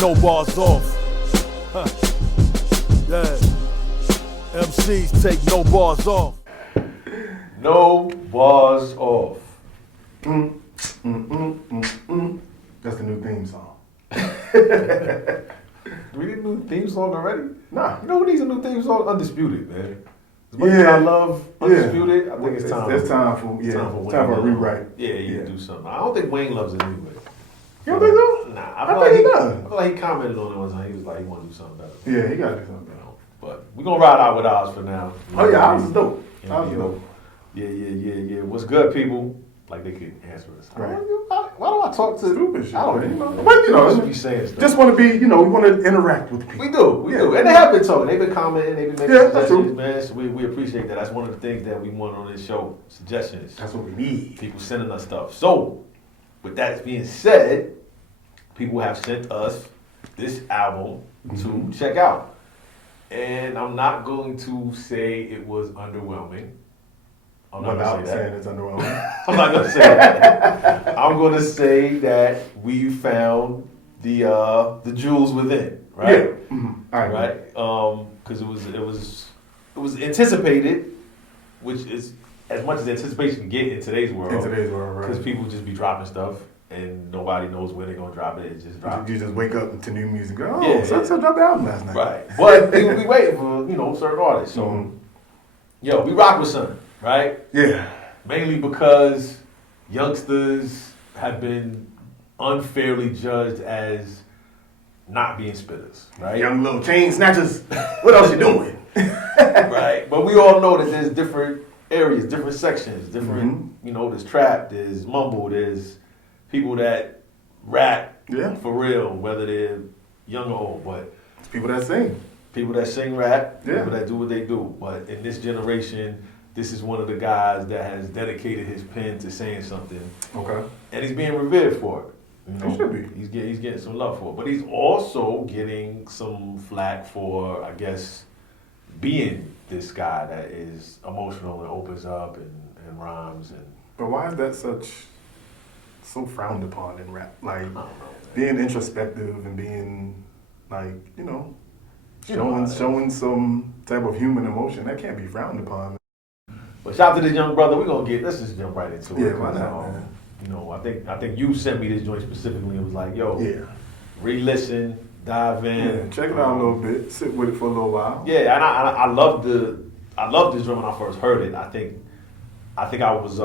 no bars off. Huh. Yeah. MCs take no bars off. No bars off. That's the new theme song. Do we need a new theme song already? Nah. You know who needs a new theme song? Undisputed, man. As much Yeah. as I love Undisputed, I think it's time. It's time for a rewrite. Yeah, you can do something. I don't think Wayne loves it anyway. You don't think so? Nah, I think he does. I feel like he commented on it one time. He was like, he want to do something better. Yeah, he got to do something better. But we're going to ride out with ours for now. Oh, yeah, ours is dope. Ours is dope. Yeah. What's good, people? Like they could answer us. Right. Why do I talk to stupid shit? I don't You know. know. But, you know, be saying stuff. just want to be, we want to interact with people. We do. And they have been talking. They've been commenting. They've been making suggestions, man. So we appreciate that. That's one of the things that we want on this show. Suggestions. That's what we need. People sending us stuff. So, with that being said, people have sent us this album to check out. And I'm not going to say it was underwhelming. I'm not going to say that. Saying it's underwhelming. I'm not going to say that. I'm going to say that we found the jewels within, right? Yeah. Mm-hmm. Right? Because it was anticipated, which is as much as anticipation can get in today's world. Right. Because people just be dropping stuff and nobody knows when they're going to drop it. It just drops. You just wake up to new music. Oh, Yeah. so dropped the album last night. Right. But we waiting for, certain artists. So, we rock with Son, right? Yeah. Mainly because youngsters have been unfairly judged as not being spitters, right? Young little chain snatchers. What else you doing? Right. But we all know that there's different areas, different sections, different, there's trap, there's mumble, there's people that rap for real, whether they're young or old. But it's people that sing. People that sing rap, Yeah. people that do what they do. But in this generation, this is one of the guys that has dedicated his pen to saying something. Okay. And he's being revered for it. He should be. He's getting some love for it. But he's also getting some flack for, I guess, being this guy that is emotional and opens up and rhymes. But why is that so frowned upon in rap? Like, being introspective and being, like, showing some type of human emotion, that can't be frowned upon. But shout out to this young brother. Let's just jump right into it. Yeah, why not, man? I think you sent me this joint specifically. It was like, re-listen, dive in. Yeah, check it out a little bit. Sit with it for a little while. Yeah, and I love this drum when I first heard it. I think I was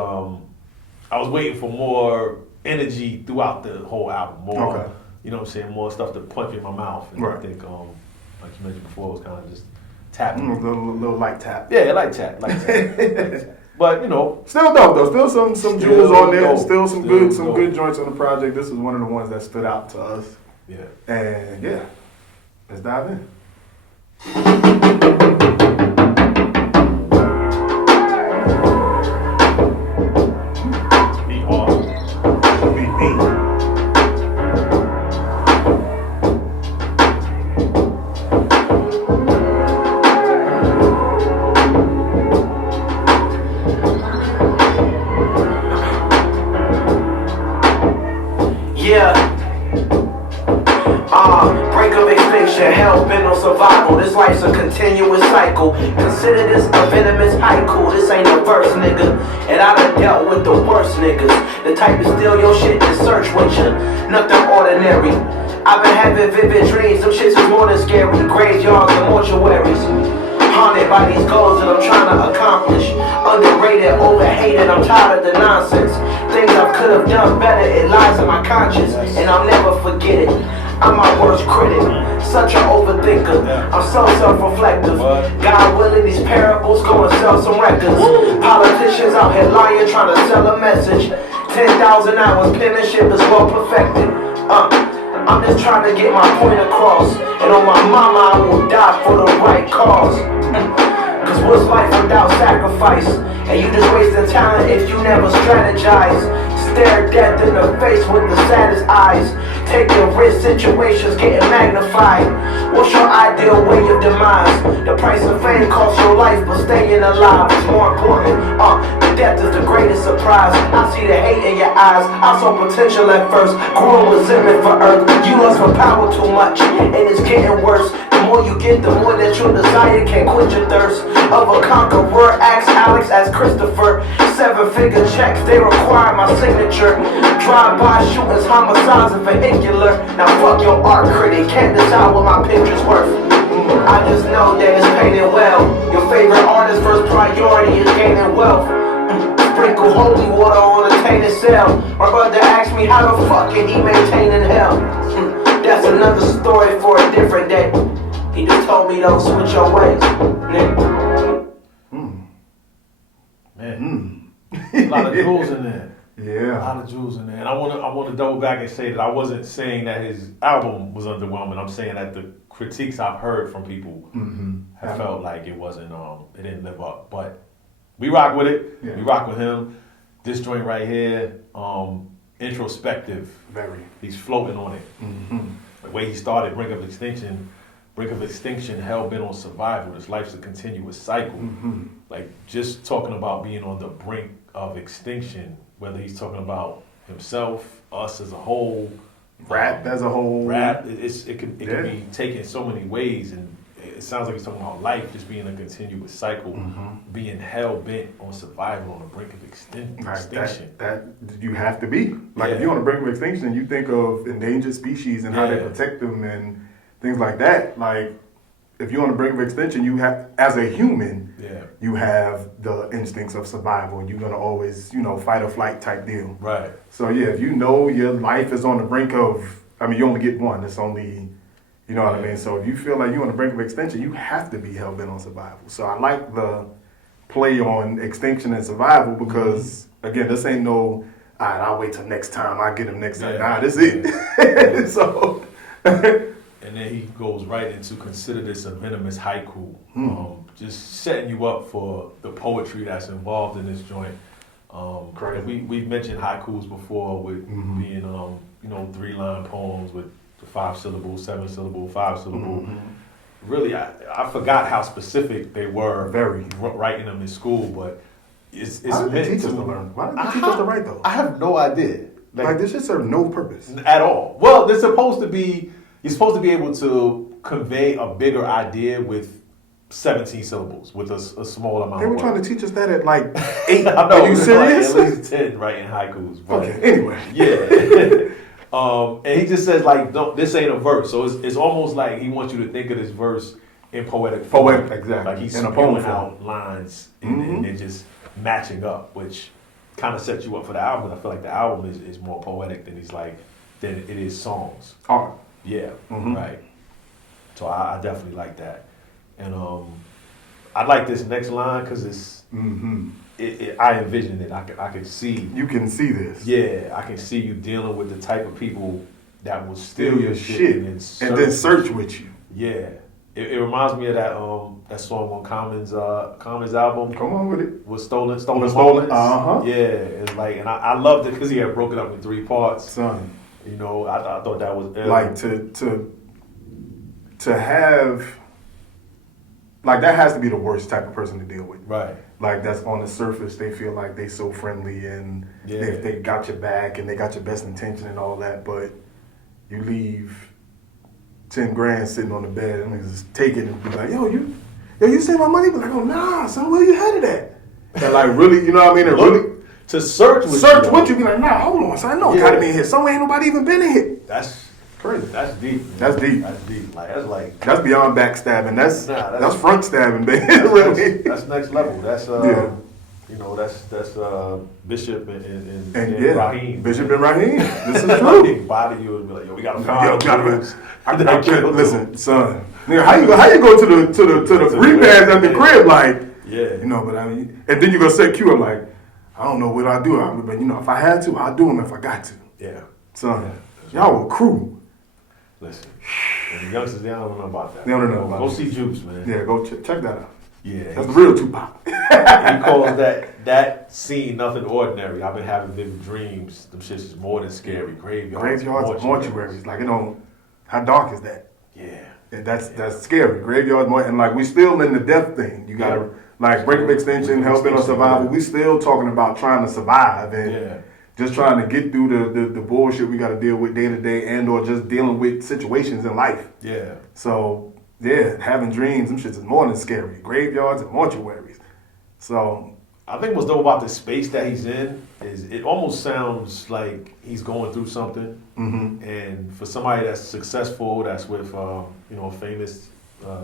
waiting for more energy throughout the whole album. More, more stuff to punch in my mouth. And right. I think, like you mentioned before, it was kind of just tapping. A little light tap. Yeah, light tap. But still dope though. Still some jewels on there. Dope. Still some good joints on the project. This is one of the ones that stood out to us. Yeah. And let's dive in. Be hard. Be. Break of extinction, hell bent on survival. This life's a continuous cycle. Consider this a venomous haiku. This ain't a verse, nigga. And I done dealt with the worst niggas. The type to steal your shit and search with you. Nothing ordinary. I've been having vivid dreams. Them shits is more than scary. Graveyards and mortuaries. Haunted by these goals that I'm trying to accomplish. Underrated, overhated, I'm tired of the nonsense. Things I could have done better, it lies in my conscience. And I'll never forget it. I'm my worst critic, such an overthinker. I'm so self-reflective. God willing, these parables go and sell some records. Politicians out here lying, trying to sell a message. 10,000 hours, penmanship is well perfected. I'm just trying to get my point across. And on my mama, I will die for the right cause. Cause what's life without sacrifice? And you just wasting talent if you never strategize. Stare death in the face with the saddest eyes. Taking risk situations getting magnified. What's your ideal way of demise? The price of fame costs your life, but staying alive is more important. The death is the greatest surprise. I see the hate in your eyes. I saw potential at first, growing resentment for earth. You lust for power too much, and it's getting worse. The more you get, the more that your desire can quench your thirst. Of a conqueror, ask Alex, ask Christopher. 7-figure checks, they require my signature. Drive-by shootings, homicides, and vehicular. Now fuck your art critic, can't decide what my picture's worth. I just know that it's painted well. Your favorite artist's first priority is gaining wealth. Sprinkle holy water on a tainted cell. My brother asked me how the fuck can he maintain in hell. That's another story for a different day. He just told me don't switch your ways. Man, a lot of jewels in there. Yeah. A lot of jewels in there. And I want to double back and say that I wasn't saying that his album was underwhelming. I'm saying that the critiques I've heard from people have felt like it wasn't, it didn't live up. But we rock with it. Yeah. We rock with him. This joint right here, introspective. Very. He's floating on it. The way he started Brink of Extinction, hell bent on survival. This life's a continuous cycle. Like just talking about being on the brink of extinction, whether he's talking about himself, us as a whole, rap as a whole. Rap, it can be taken so many ways, and it sounds like he's talking about life just being a continuous cycle, being hell bent on survival on the brink of extinction. That you have to be. Like if you're on the brink of extinction, you think of endangered species and how they protect them and things like that. Like if you're on the brink of extinction, you have, as a human, you have the instincts of survival. You're gonna always, fight or flight type deal. Right. So yeah, if you know your life is on the brink of, you only get one. It's only, you know what I mean? So if you feel like you're on the brink of extinction, you have to be hell bent on survival. So I like the play on extinction and survival because, again, this ain't no, all right, I'll wait till next time. I'll get him next time. Nah, this is it. So... And then he goes right into consider this a venomous haiku. Just setting you up for the poetry that's involved in this joint. We've mentioned haikus before with being, 3-line poems with the 5-syllable, 7-syllable, 5-syllable. Really, I forgot how specific they were. Very. Writing them in school, but it's Why did they teach us to learn? Why did they teach us to write though? I have no idea. Like this should serve no purpose. At all. Well, you're supposed to be able to convey a bigger idea with 17 syllables, with a small amount They were of trying words. to teach us that at like 8. I know, Are you serious? Like at least 10 writing haikus. But Okay, anyway. Yeah. And he just says, like, this ain't a verse. So it's almost like he wants you to think of this verse in poetic form. Exactly. Like he's in a poem spewing out lines and they're just matching up, which kind of sets you up for the album. I feel like the album is more poetic than it is songs. Art. Yeah, right. So I definitely like that. And I like this next line because it's, I envision it. I can see. You can see this. Yeah, I can see you dealing with the type of people that will steal your shit and then search with you. Yeah. It reminds me of that song on Common's album. Come on with it. Was Stolen Moments. Yeah, it's like, and I loved it because he had broken up in 3 parts. Son. I thought that was like to have, like that has to be the worst type of person to deal with. Right. Like that's on the surface they feel like they so friendly and they got your back and they got your best intention and all that, but you leave 10 grand sitting on the bed and just take it and be like, yo, you save my money? But like, oh nah, son, where you headed at? And like really, you know what I mean? And really to search with you, be like, nah, hold on, son, I know gotta be in here. Somewhere ain't nobody even been in here. That's crazy. That's deep. Man. That's deep. That's deep. That's beyond backstabbing. That's front stabbing, baby. Really. That's next level. That's that's Bishop and Raheem. Bishop and Raheem. This is true. They body you and be like, yo, we gotta find. I can't listen, son. Nigga, how you go to the repass at the crib like? Yeah. But I mean, and then you go set Q up like, I don't know what I do, but if I had to, I'd do them if I got to. Yeah. Son, y'all were crew. Listen, the youngsters, they don't know about that. They don't know about Go it. see Juice, man. Yeah, go check that out. Yeah, That's the real Tupac. he calls that scene nothing ordinary. I've been having vivid dreams. Them shits is more than scary. Graveyards, Mortuaries. Like, how dark is that? Yeah. And that's scary. Graveyards, and like we still in the death thing. You gotta like break of extension, helping us survival. We still talking about trying to survive and just trying to get through the bullshit we got to deal with day to day, and or just dealing with situations in life. Yeah. So having dreams, them shits is more than scary. Graveyards and mortuaries. So I think what's dope about the space that he's in is it almost sounds like he's going through something. Mm-hmm. And for somebody that's successful, that's with a famous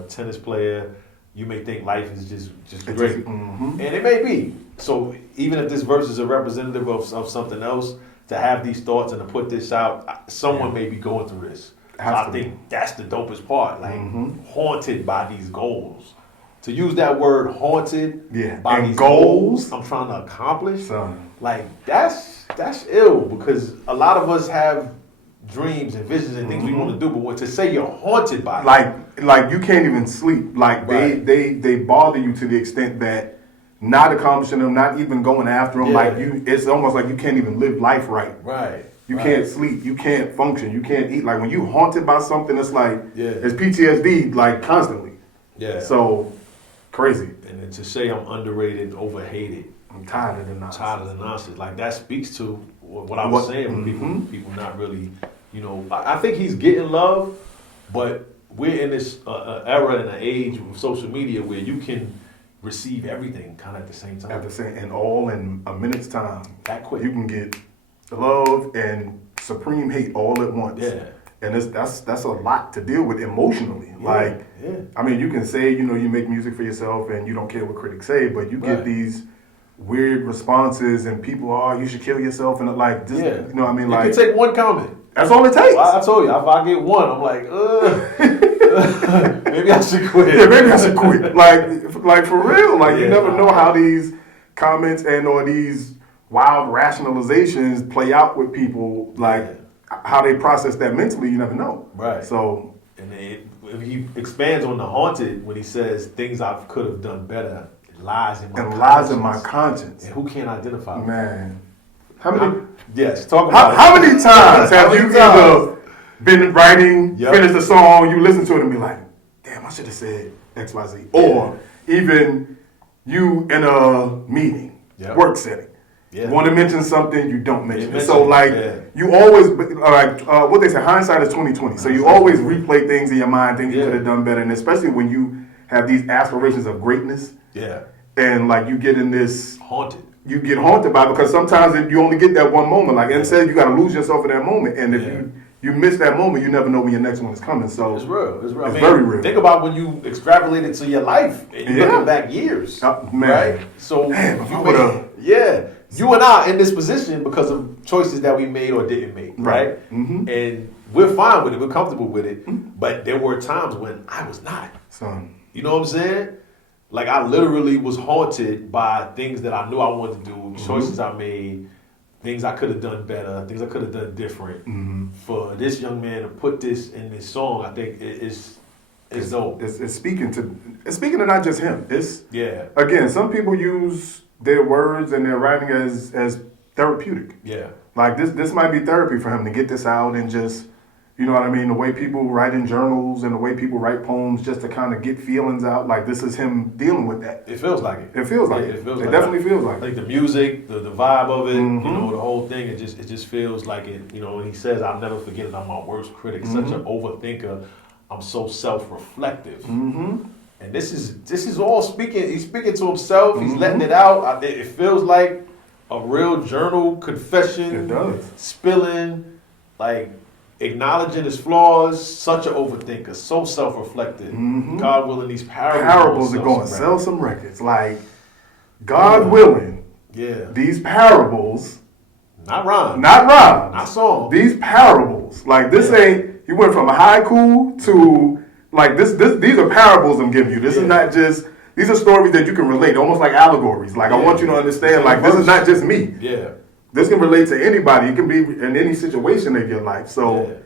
tennis player, you may think life is just great, mm-hmm. and it may be. So even if this verse is a representative of something else, to have these thoughts and to put this out, someone may be going through this. So I think that's the dopest part, like haunted by these goals. To use that word haunted by and these goals I'm trying to accomplish, son. like that's ill, because a lot of us have dreams and visions and things we want to do, but to say you're haunted by like you can't even sleep. Like they bother you to the extent that not accomplishing them, not even going after them, it's almost like you can't even live life right. Right. You can't sleep, you can't function, you can't eat. Like when you haunted by something, it's like it's PTSD like constantly. Yeah. So crazy. And then to say I'm underrated, overhated. I'm tired of the nonsense. Like that speaks to what I was saying with people not really, I think he's getting love, but we're in this era and an age with social media where you can receive everything kind of at the same time. And all in a minute's time. That quick. You can get love and supreme hate all at once. Yeah. And that's a lot to deal with emotionally. I mean, you can say, you make music for yourself and you don't care what critics say, but you get these weird responses and people, you should kill yourself, and like, this, you know what I mean? You can take one comment. That's all it takes. I told you, if I get one, I'm like, maybe I should quit. Yeah, maybe I should quit. Like for real. Like you never know how these comments and or these wild rationalizations play out with people. Like how they process that mentally, you never know. Right. So, and if he expands on the haunted when he says things I could have done better, it lies in my conscience. And who can't identify with man. How many? Talk about how many times have you either been writing, finished a song, you listen to it and be like, damn, I should have said X, Y, Z. Or even you in a meeting, work setting. You want to mention something, you don't mention it. So you always, what they say, hindsight is 20/20. So you always replay things in your mind, things you could have done better. And especially when you have these aspirations of greatness. Yeah. And like you get in this haunted. You get haunted by it because sometimes you only get that one moment. Like N said, you got to lose yourself in that moment. And if you miss that moment, you never know when your next one is coming. So it's real. It's very real. Think about when you extrapolate it to your life and you're looking back years. Right? So you and I in this position because of choices that we made or didn't make. Right? Mm-hmm. And we're fine with it. We're comfortable with it. Mm-hmm. But there were times when I was not. Son. You know what I'm saying? Like I literally was haunted by things that I knew I wanted to do, choices I made, things I could have done better, things I could have done different. Mm-hmm. For this young man to put this in this song, I think it's dope. It's speaking to not just him. It's again, some people use their words and their writing as therapeutic. Yeah. Like this might be therapy for him to get this out and just, you know what I mean? The way people write in journals and the way people write poems just to kind of get feelings out. Like this is him dealing with that. It feels like it. It feels like it. It definitely feels like it. Like the music, the vibe of it, the whole thing. It just feels like it. When he says, "I'll never forget it. I'm my worst critic." Such an overthinker. I'm so self-reflective. Mm-hmm. And this is all speaking. He's speaking to himself. He's letting it out. It feels like a real journal confession. It does. Spilling, like. Acknowledging his flaws, such an overthinker, so self-reflective. Mm-hmm. God willing, these parables are going to sell some records. Like, God willing, these parables, not rhymes, not songs. These parables, like this ain't. You went from a haiku to like this. These are parables I'm giving you. This is not just. These are stories that you can relate, almost like allegories. Like I want you to understand. Like this is not just me. Yeah. This can relate to anybody. It can be in any situation of your life. So,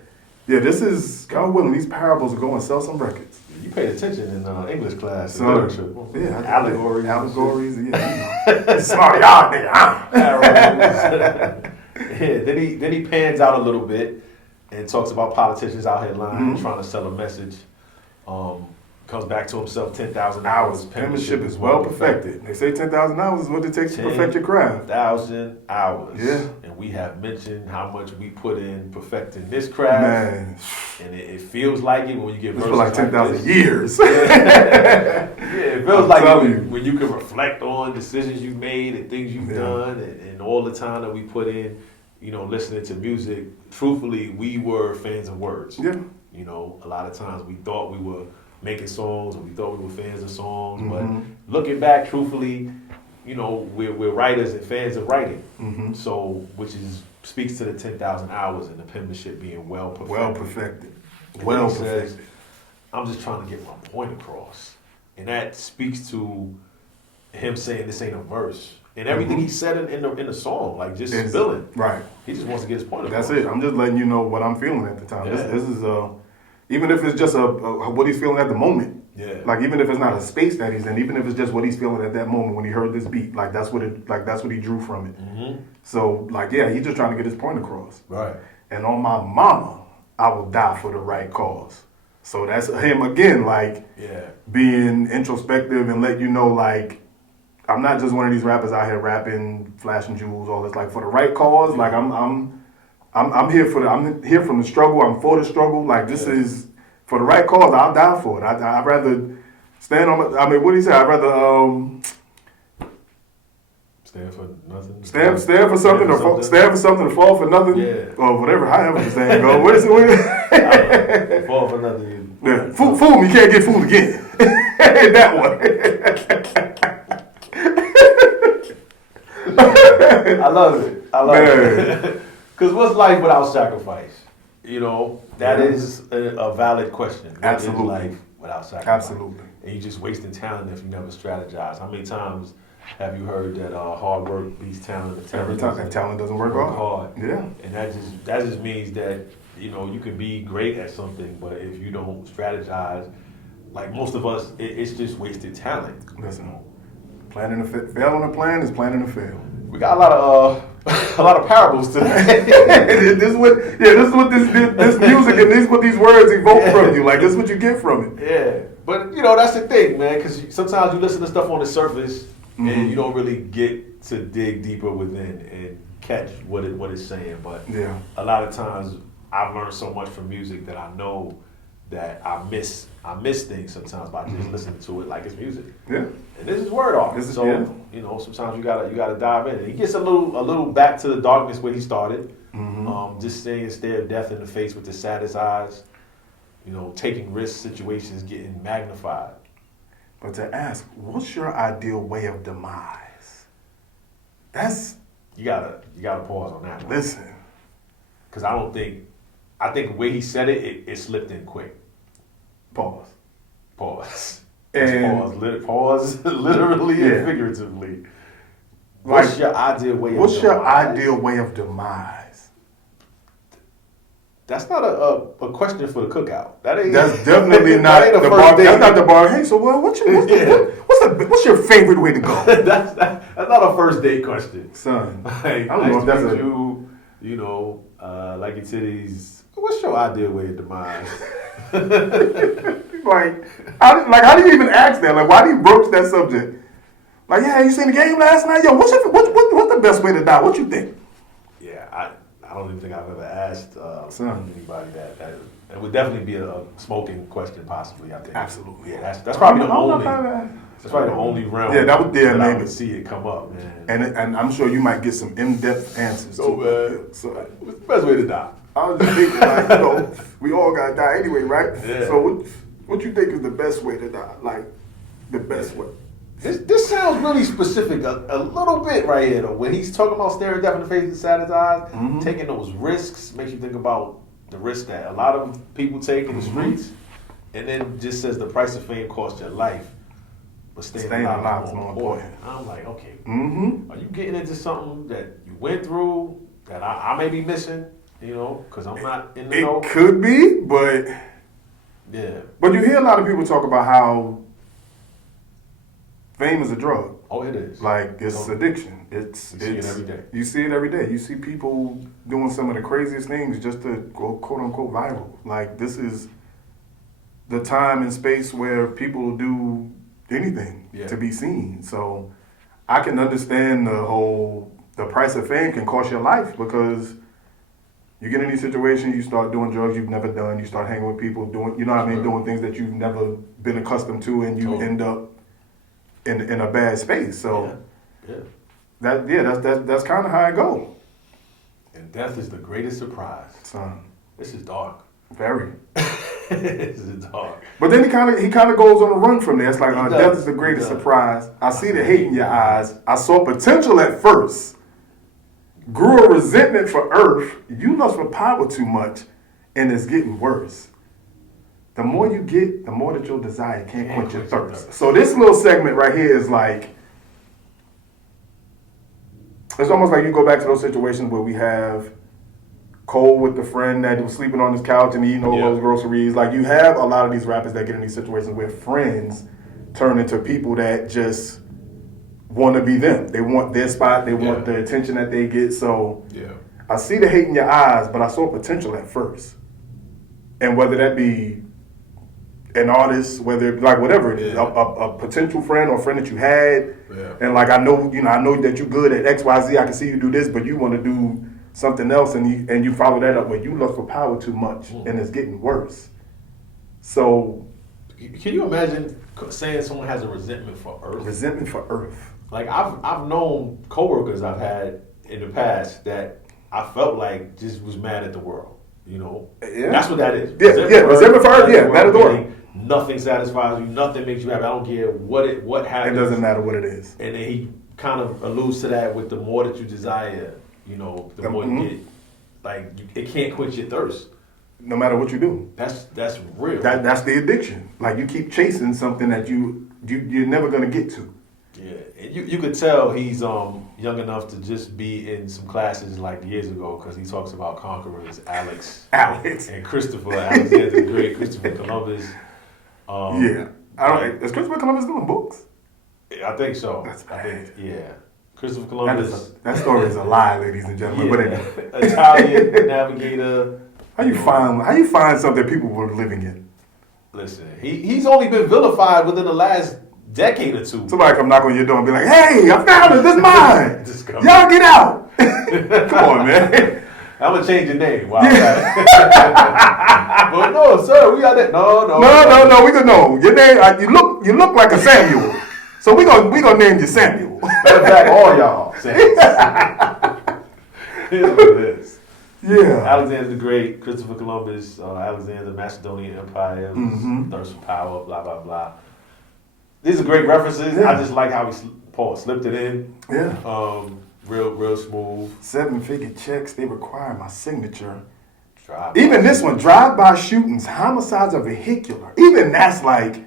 this is, God willing, these parables are going to sell some records. You paid attention in English class. So, yeah, allegories. Allegories, yeah. You know. Smart y'all, nigga. Yeah, then he pans out a little bit and talks about politicians out here lying, trying to sell a message. Comes back to himself, 10,000 hours. Penmanship is well perfected. They say 10,000 hours is what it takes to perfect your craft. 10,000 hours. Yeah. And we have mentioned how much we put in perfecting this craft. Man. And it feels like it when you get It's verses for like 10,000 this. years. Yeah, it feels like telling when you can reflect on decisions you've made and things you've done and all the time that we put in, you know, listening to music. Truthfully, we were fans of words. Yeah. You know, a lot of times we thought we were making songs, or we thought we were fans of songs, but looking back, truthfully, you know, we're writers and fans of writing. So, which speaks to the 10,000 hours and the penmanship being well perfected. Well perfected. And Well then he says, perfected. I'm just trying to get my point across, and that speaks to him saying this ain't a verse. And everything he said in the song, like just spilling. Right. He just wants to get his point across. That's it. I'm just letting you know what I'm feeling at the time. Yeah. This is even if it's just what he's feeling at the moment. Yeah. Like even if it's not a space that he's in, even if it's just what he's feeling at that moment when he heard this beat, like that's what he drew from it. So like yeah, he's just trying to get his point across. Right. And on my mama, I will die for the right cause. So that's him again, like being introspective and let you know like I'm not just one of these rappers out here rapping, flashing jewels, all this. Like for the right cause, like I'm here I'm here from the struggle. I'm for the struggle. Like this is for the right cause. I'll die for it. I'd rather stand on. I mean, what do you say? I'd rather stand for nothing. Stand for something or stand for something to fall for nothing. Yeah. Or whatever. However the saying go. What is it? Fall for nothing. Yeah. Fool me. You can't get fooled again. That one. I love it. Because what's life without sacrifice? You know, that is a valid question. What Absolutely. is life without sacrifice? Absolutely. And you're just wasting talent if you never strategize. How many times have you heard that hard work beats talent? Every time that talent doesn't work hard. Yeah. And that just means that, you know, you can be great at something, but if you don't strategize, like most of us, it's just wasted talent. Listen, planning to fail on a plan is planning to fail. We got a lot of parables today. This is what this music and this is what these words evoke from you. Like this is what you get from it. Yeah, but you know that's the thing, man. Because sometimes you listen to stuff on the surface and you don't really get to dig deeper within and catch what it's saying. But a lot of times I've learned so much from music that I know that I miss things sometimes by just listening to it like it's music. Yeah. And this is word art. You know, sometimes you gotta dive in. And he gets a little back to the darkness where he started. Just saying stare death in the face with the saddest eyes. You know, taking risks, situations getting magnified. But to ask, what's your ideal way of demise? That's you gotta pause on that one. Listen. Because I think the way he said it slipped in quick. Pause. And pause literally and figuratively. Like, what's your ideal way of demise? That's not a question for the cookout. That's definitely not the bar. That's not the bar. Hey, so what's your favorite way to go? That's not a first date question, son. Like, I don't know if that's you know, like your titties. What's your ideal way of demise? How do you even ask that? Like, why do you broach that subject? Like, yeah, you seen the game last night? Yo, what's the best way to die? What you think? Yeah, I don't even think I've ever asked anybody that. It would definitely be a smoking question, possibly. I think. Absolutely. Yeah, that's probably the only. That's probably the only realm. Yeah, that I would see it come up, man. And I'm sure you might get some in-depth answers. So, what's the best way to die? I was just thinking, like, you know, we all gotta die anyway, right? Yeah. So what you think is the best way to die? Like, the best way? This sounds really specific a little bit right here, though. When he's talking about staring death in the face with sad eyes, taking those risks, makes you think about the risks that a lot of people take in the streets, and then just says the price of fame costs your life, but staying alive is more important. I'm like, okay, are you getting into something that you went through that I may be missing? You know, because I'm not in the know. It could be, but Yeah. But you hear a lot of people talk about how fame is a drug. Oh, it is. Like, it's addiction. It's You see it every day. You see it every day. You see people doing some of the craziest things just to go quote unquote viral. Like, this is the time and space where people do anything to be seen. So I can understand the price of fame can cost your life, because you get in these situations, you start doing drugs you've never done, you start hanging with people doing, you know what I mean, doing things that you've never been accustomed to, and you end up in a bad space. So that's kind of how it goes. And death is the greatest surprise. Son, This is dark. very. This is dark. But then he kind of goes on a run from there. It's like, He death does. is the greatest He does. surprise. I see the hate in your eyes. I saw potential at first. Grew a resentment for Earth. You lust for power too much, and it's getting worse. The more you get, the more that your desire can't quench your thirst. So this little segment right here is like, it's almost like you go back to those situations where we have Cole with the friend that was sleeping on his couch and eating all those groceries. Like, you have a lot of these rappers that get in these situations where friends turn into people that just want to be them. They want their spot. They want the attention that they get. So I see the hate in your eyes, but I saw potential at first. And whether that be an artist, whether like whatever it is, a potential friend or a friend that you had, and like I know that you're good at X, Y, Z. I can see you do this, but you want to do something else, and you follow that up with you lust for power too much, and it's getting worse. So, can you imagine saying someone has a resentment for Earth? Resentment for Earth. Like, I've known coworkers I've had in the past that I felt like just was mad at the world. You know, that's what that is. Resentment for Earth. Mad at the world. Nothing satisfies you. Nothing makes you happy. I don't care what happens. It doesn't matter what it is. And then he kind of alludes to that with the more that you desire, you know, the more you get. Like, it can't quench your thirst. No matter what you do. That's real. That's the addiction. Like, you keep chasing something that you're never gonna get to. Yeah, and you could tell he's young enough to just be in some classes like years ago, because he talks about conquerors, Alex, and Christopher, Alexander the Great, Christopher Columbus. Is Christopher Columbus doing books? I think so. That's bad. Christopher Columbus. That story is a lie, ladies and gentlemen. But anyway. Italian navigator. How you find something people were living in? Listen, he's only been vilified within the last decade or two. Somebody come knock on your door and be like, "Hey, I found it. This is mine. Y'all get out." Come on, man. I'm gonna change your name. Wow. But no, sir, we got that. No. We gonna know your name. You look like a Samuel, so we gonna name you Samuel. Matter of fact, all y'all. Here's what it is. Yeah. Alexander the Great, Christopher Columbus, Alexander, Macedonian Empire, thirst for power, blah blah blah. These are great references. I just like how Paul slipped it in. Yeah. Real smooth. 7-figure checks, they require my signature. Drive-by. Even this one, drive-by shootings, homicides are vehicular. Even that's like,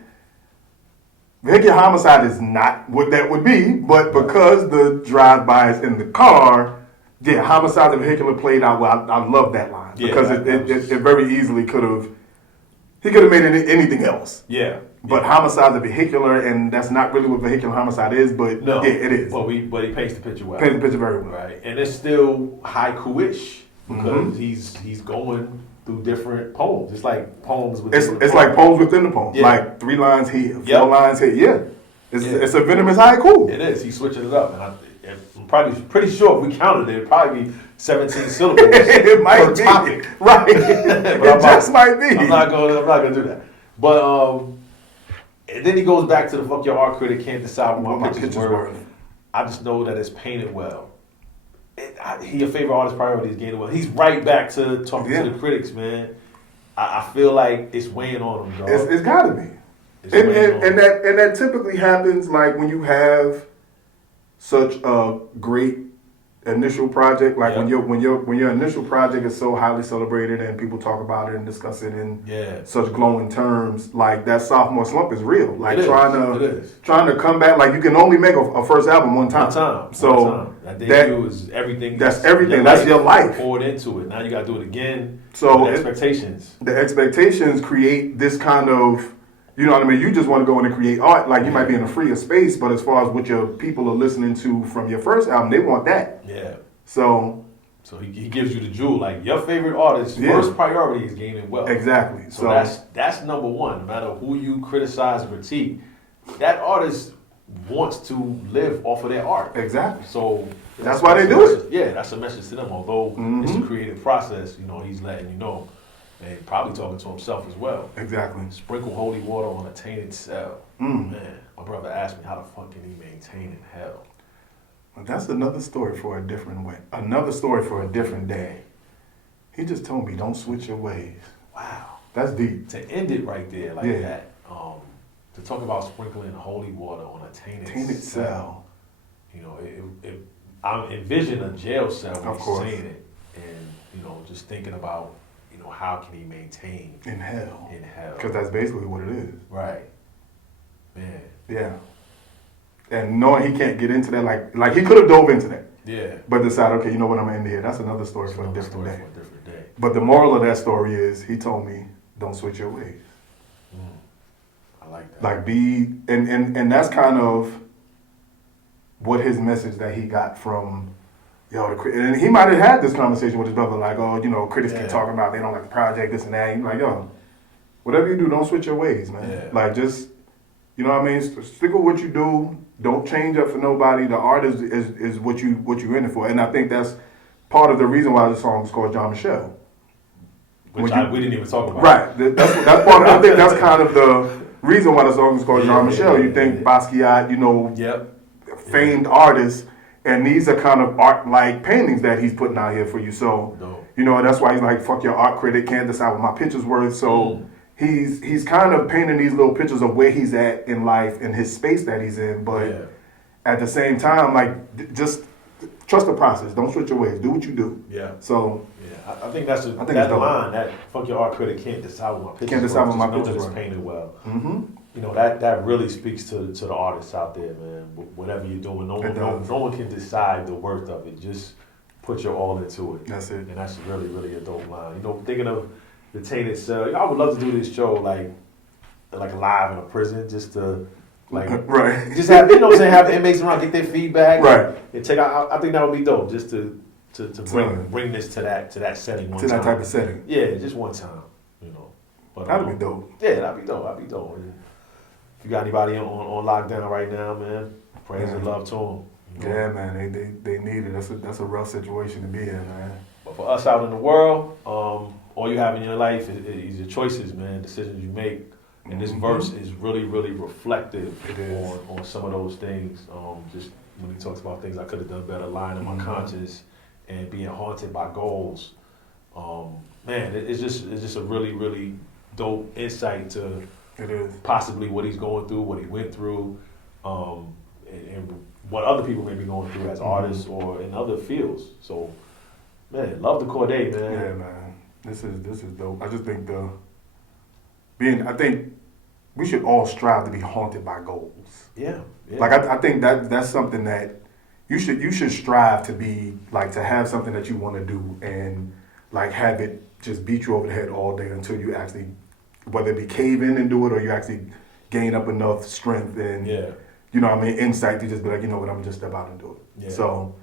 vehicular homicide is not what that would be, but because the drive-by is in the car, homicides are vehicular played out well. I love that line. Because it very easily he could have made anything else. Yeah. But homicides are vehicular, and that's not really what vehicular homicide is, but it is. But he paints the picture well. Paints the picture very well. Right. And it's still haiku-ish, because he's going through different poems. It's like poems within It's like poems within the poem. Yeah. Like 3 lines here, 4 lines here. Yeah. It's a venomous haiku. It is. He's switching it up. And I'm probably pretty sure if we counted it, it'd probably be 17 syllables It might per be. topic. Right. It just might be. I'm not gonna do that. But and then he goes back to the fuck your art critic can't decide what my picture's worth. I just know that it's painted well. He a favorite artist priority is gaining well. He's right back to talking to the critics, man. I feel like it's weighing on him, dog. It's gotta be. And that typically happens like when you have such a great initial project, like Yep. when your initial project is so highly celebrated and people talk about it and discuss it in such glowing terms, like that sophomore slump is real. Like trying to come back, like you can only make a first album one time. So that debut is everything. That's everything. That's your life poured into it. Now you got to do it again. So expectations. The expectations create this kind of. You know what I mean? You just want to go in and create art. Like, you might be in a freer space, but as far as what your people are listening to from your first album, they want that. Yeah. So he gives you the jewel. Like, your favorite artist's first priority is gaining wealth. Exactly. So that's number one. No matter who you criticize or critique, that artist wants to live off of their art. Exactly. So that's why they do it. Yeah, that's a message to them. Although it's a creative process, he's letting you know. And probably talking to himself as well. Exactly. Sprinkle holy water on a tainted cell. Man, my brother asked me how the fuck can he maintain in hell? Well, that's another story for a different way. Another story for a different day. He just told me, don't switch your ways. Wow. That's deep. To end it right there like that. To talk about sprinkling holy water on a tainted cell. I envision a jail cell when he's saying it. And, just thinking about how can he maintain in hell? In hell, because that's basically what it is. Right, man. Yeah, and knowing he can't get into that, like he could have dove into that. Yeah, but decided, okay, you know what, I'm gonna end here. That's another story for a different day. day. But the moral of that story is, he told me, don't switch your ways. I like that. Like and that's kind of what his message that he got from. And he might have had this conversation with his brother, like, critics keep talking about they don't like the project, this and that. He's like, whatever you do, don't switch your ways, man. Yeah. Like, just, you know what I mean? Stick with what you do. Don't change up for nobody. The art is what you're in it for. And I think that's part of the reason why the song is called John Michelle. Which we didn't even talk about. Right. That's part of, I think that's kind of the reason why the song is called John Michelle. You think Basquiat, famed artist. And these are kind of art-like paintings that he's putting out here for you. So, that's why he's like, fuck your art critic, can't decide what my picture's worth. So he's kind of painting these little pictures of where he's at in life and his space that he's in. But at the same time, like, just trust the process. Don't switch your ways. Do what you do. Yeah. So I think that's that line, that fuck your art critic can't decide what my picture's worth. Can't decide what my picture's worth. It's painted well. That really speaks to the artists out there, man. Whatever you're doing, no one can decide the worth of it. Just put your all into it. That's it. And that's really, really a dope line. Thinking of the tainted cell, I would love to do this show like live in a prison, just to right. Just have have the inmates around, get their feedback, right? And check out. I think that would be dope, just to bring this to that setting one time. To that type of setting. Yeah, just one time. But that'd be dope. Yeah, that'd be dope. And if you got anybody on lockdown right now, man, praise and love to them. Yeah, man, they need it. That's a rough situation to be in, man. But for us out in the world, all you have in your life is your choices, man, decisions you make. And this verse is really, really reflective on some of those things. Just when he talks about things I could have done better, lying in my conscience, and being haunted by goals. Man, it's just a really, really dope insight to possibly what he's going through, what he went through, and what other people may be going through as artists or in other fields. So, man, love the Cordae, man. Yeah, man, this is dope. I just think I think we should all strive to be haunted by goals. Yeah. Like I think that's something that you should strive to be, like, to have something that you want to do and like have it just beat you over the head all day until you actually, whether it be cave in and do it or you actually gain up enough strength and insight to just be like, you know what, I'm gonna just step out and do it. Yeah. So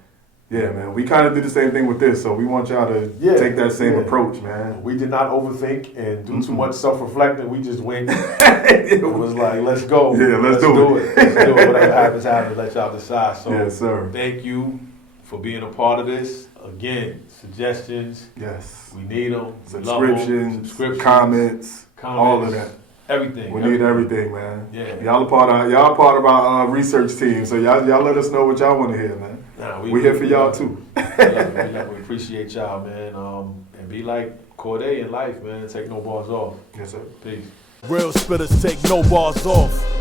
yeah, man, we kind of did the same thing with this, so we want y'all to take that same approach, man. We did not overthink and do too much self-reflecting. We just went. It was like, let's go. Yeah, let's do it. Let's do it. Whatever happens. Let y'all decide. So, yes, sir. Thank you for being a part of this. Again, suggestions. Yes. We need them. Subscriptions, comments, all of that. Everything. We need everything, man. Yeah. Y'all part of our research team, so y'all let us know what y'all want to hear, man. We here for y'all too. We appreciate y'all, man. And be like Cordae in life, man. Take no bars off. Yes, sir. Peace. Real spitters take no bars off.